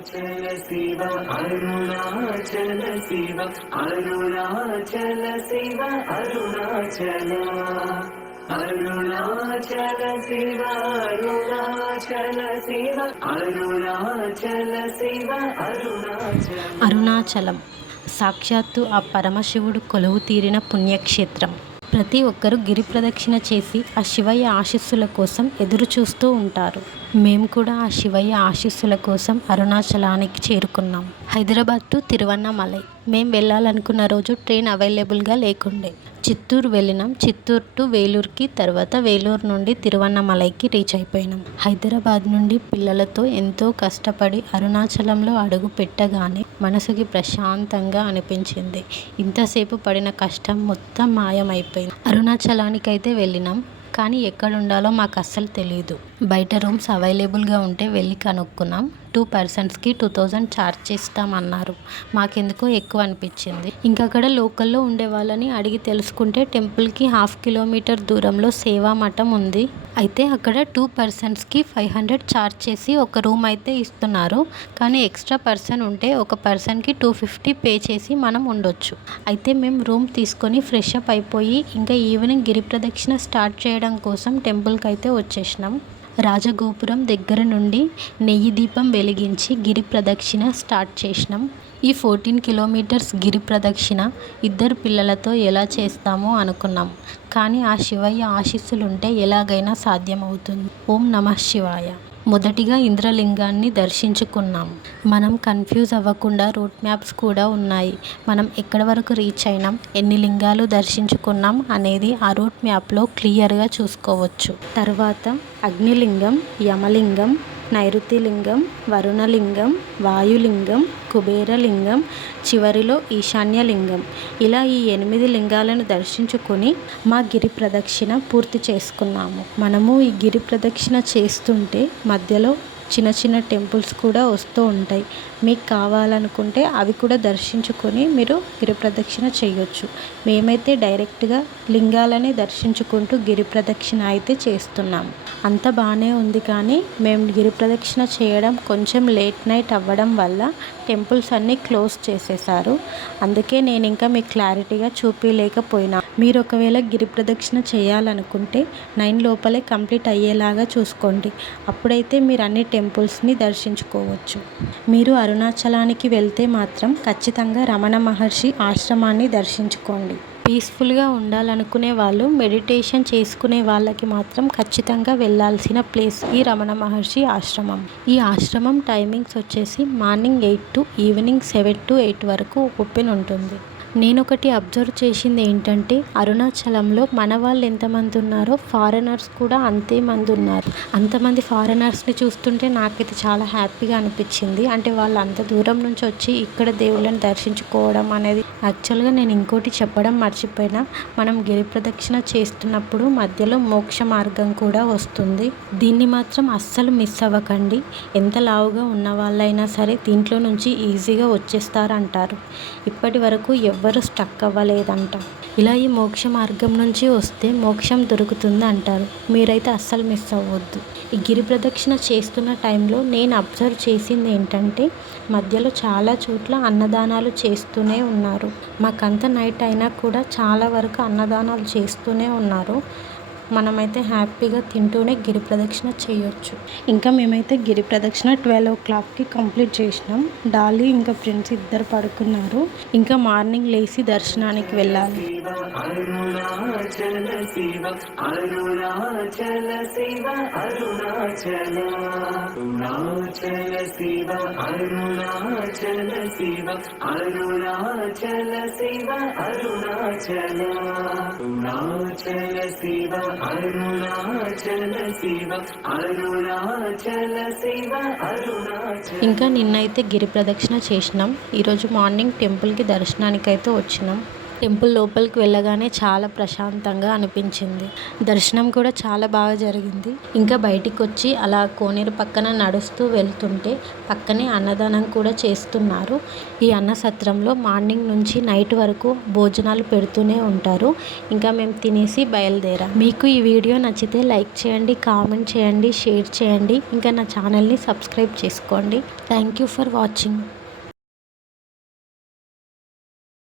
అరుణాచల శివ అరుణాచల శివ అరుణాచల. శివ అరుణాచల అరుణాచల శివ అరుణాచల. శివ అరుణాచల. శివ అరుణాచల అరుణాచలం సాక్షాత్తు ఆ పరమశివుడు కొలువు తీరిన పుణ్యక్షేత్రం. ప్రతి ఒక్కరూ గిరి ప్రదక్షిణ చేసి ఆ శివయ్య ఆశీస్సుల కోసం ఎదురు చూస్తూ ఉంటారు. మేము కూడా ఆ శివయ్య ఆశీస్సుల కోసం అరుణాచలానికి చేరుకున్నాం. హైదరాబాద్ టు తిరువన్నమలై. మేము వెళ్ళాలనుకున్న రోజు ట్రైన్ అవైలబుల్గా లేకుండే. చిత్తూరు వెళ్ళినాం. చిత్తూరు టు వేలూరుకి తర్వాత వేలూరు నుండి తిరువన్నమలైకి రీచ్ అయిపోయినాం. హైదరాబాద్ నుండి పిల్లలతో ఎంతో కష్టపడి అరుణాచలంలో అడుగు పెట్టగానే మనసుకి ప్రశాంతంగా అనిపించింది. ఇంతసేపు పడిన కష్టం మొత్తం మాయమైపోయింది. అరుణాచలానికి అయితే వెళ్ళినాం. కానీ ఎక్కడ ఉండాలో మాకు అస్సలు తెలియదు బయట రూమ్స్ అవైలబుల్గా ఉంటే వెళ్ళి కనుక్కున్నాం. టూ పర్సన్స్కి టూ థౌజండ్ ఛార్జ్ చేస్తామన్నారు. మాకెందుకో ఎక్కువ అనిపించింది. ఇంకా అక్కడ లోకల్లో ఉండే వాళ్ళని అడిగి తెలుసుకుంటే టెంపుల్కి హాఫ్ కిలోమీటర్ దూరంలో సేవా మఠం ఉంది. అయితే అక్కడ టూ పర్సన్స్కి ఫైవ్ హండ్రెడ్ ఛార్జ్ చేసి ఒక రూమ్ అయితే ఇస్తున్నారు. కానీ ఎక్స్ట్రా పర్సన్ ఉంటే ఒక పర్సన్కి టూ ఫిఫ్టీ పే చేసి మనం ఉండొచ్చు. అయితే మేము రూమ్ తీసుకొని ఫ్రెష్ అప్ అయిపోయి ఇంకా ఈవినింగ్ గిరి ప్రదక్షిణ స్టార్ట్ చేయడం కోసం టెంపుల్కి అయితే వచ్చేసినాం. రాజగోపురం దగ్గర నుండి నెయ్యి దీపం వెలిగించి గిరి ప్రదక్షిణ స్టార్ట్ చేసినాం. ఈ ఫోర్టీన్ కిలోమీటర్స్ గిరి ప్రదక్షిణ ఇద్దరు పిల్లలతో ఎలా చేస్తామో అనుకున్నాం. కానీ ఆ శివయ్య ఆశీస్సులుంటే ఎలాగైనా సాధ్యమవుతుంది. ఓం నమ శివాయ. మొదటిగా ఇంద్రలింగాన్ని దర్శించుకున్నాం. మనం కన్ఫ్యూజ్ అవ్వకుండా రూట్ మ్యాప్స్ కూడా ఉన్నాయి. మనం ఎక్కడ వరకు రీచ్ అయినాం ఎన్ని లింగాలు దర్శించుకున్నాం అనేది ఆ రూట్ మ్యాప్లో క్లియర్గా చూసుకోవచ్చు. తర్వాత అగ్నిలింగం యమలింగం నైరుతిలింగం వరుణలింగం వాయులింగం కుబేరలింగం చివరిలో ఈశాన్యలింగం. ఇలా ఈ ఎనిమిది లింగాలను దర్శించుకొని మా గిరి ప్రదక్షిణ పూర్తి చేసుకున్నాము. మనము ఈ గిరి ప్రదక్షిణ చేస్తుంటే మధ్యలో చిన్న చిన్న టెంపుల్స్ కూడా వస్తూ ఉంటాయి. మీకు కావాలనుకుంటే అవి కూడా దర్శించుకొని మీరు గిరి ప్రదక్షిణ చేయొచ్చు. మేమైతే డైరెక్ట్గా లింగాలని దర్శించుకుంటూ గిరి ప్రదక్షిణ అయితే చేస్తున్నాం. అంత బాగానే ఉంది కానీ మేము గిరి ప్రదక్షిణ చేయడం కొంచెం లేట్ నైట్ అవ్వడం వల్ల టెంపుల్స్ అన్నీ క్లోజ్ చేసేసారు. అందుకే నేను ఇంకా మీకు క్లారిటీగా చూపించలేకపోయినా మీరు ఒకవేళ గిరి ప్రదక్షిణ చేయాలనుకుంటే నైన్ లోపలే కంప్లీట్ అయ్యేలాగా చూసుకోండి. అప్పుడైతే మీరు అన్ని టెంపుల్స్ని దర్శించుకోవచ్చు. మీరు అరుణాచలానికి వెళ్తే మాత్రం ఖచ్చితంగా రమణ మహర్షి ఆశ్రమాన్ని దర్శించుకోండి. పీస్ఫుల్గా ఉండాలనుకునే వాళ్ళు మెడిటేషన్ చేసుకునే వాళ్ళకి మాత్రం ఖచ్చితంగా వెళ్ళాల్సిన ప్లేస్ ఈ రమణ మహర్షి ఆశ్రమం. ఈ ఆశ్రమం టైమింగ్స్ వచ్చేసి morning eight to evening seven to eight వరకు ఓపెన్ ఉంటుంది. నేను ఒకటి అబ్జర్వ్ చేసింది ఏంటంటే అరుణాచలంలో మన వాళ్ళు ఎంతమంది ఉన్నారో ఫారినర్స్ కూడా అంతే మంది ఉన్నారు. అంతమంది ఫారినర్స్ని చూస్తుంటే నాకైతే చాలా హ్యాపీగా అనిపించింది. అంటే వాళ్ళు అంత దూరం నుంచి వచ్చి ఇక్కడ దేవుళ్ళని దర్శించుకోవడం అనేది యాక్చువల్గా నేను ఇంకోటి చెప్పడం మర్చిపోయినా. మనం గిరి ప్రదక్షిణ చేస్తున్నప్పుడు మధ్యలో మోక్ష మార్గం కూడా వస్తుంది. దీన్ని మాత్రం అస్సలు మిస్ అవ్వకండి. ఎంత లావుగా ఉన్న వాళ్ళైనా సరే దీంట్లో నుంచి ఈజీగా వచ్చేస్తారంటారు. ఇప్పటి వరకు ఎవ్వరు స్టక్ అవ్వలేదంట. ఇలా ఈ మోక్ష మార్గం నుంచి వస్తే మోక్షం దొరుకుతుంది అంటారు. మీరైతే అస్సలు మిస్ అవ్వద్దు. ఈ గిరి ప్రదక్షిణ చేస్తున్న టైంలో నేను అబ్జర్వ్ చేసింది ఏంటంటే మధ్యలో చాలా చోట్ల అన్నదానాలు చేస్తూనే ఉన్నారు. మాకంత నైట్ అయినా కూడా చాలా వరకు అన్నదానాలు చేస్తూనే ఉన్నారు. మనమైతే హ్యాపీగా తింటూనే గిరి ప్రదక్షిణ చేయొచ్చు. ఇంకా మేమైతే గిరి ప్రదక్షిణ ట్వెల్వ్ ఓ క్లాక్కి కంప్లీట్ చేసినాం. డాలీ ఇంకా ఫ్రెండ్స్ ఇద్దరు పడుకున్నారు. ఇంకా మార్నింగ్ లేచి దర్శనానికి వెళ్ళాలి. అరుణాచల శివ అరుణాచల శివ ఇంకా నిన్నైతే గిరి ప్రదక్షిణ చేసినాం. ఈరోజు మార్నింగ్ టెంపుల్కి దర్శనానికైతే వచ్చినాం. టెంపుల్ లోపలికి వెళ్ళగానే చాలా ప్రశాంతంగా అనిపించింది. దర్శనం కూడా చాలా బాగా జరిగింది. ఇంకా బయటికి వచ్చి అలా కోనేరు పక్కన నడుస్తూ వెళ్తుంటే పక్కనే అన్నదానం కూడా చేస్తున్నారు. ఈ అన్న సత్రంలో మార్నింగ్ నుంచి నైట్ వరకు భోజనాలు పెడుతూనే ఉంటారు. ఇంకా మేము తినేసి బయలుదేరాం. మీకు ఈ వీడియో నచ్చితే లైక్ చేయండి కామెంట్ చేయండి షేర్ చేయండి. ఇంకా నా ఛానల్ని సబ్స్క్రైబ్ చేసుకోండి. Thank you for watching.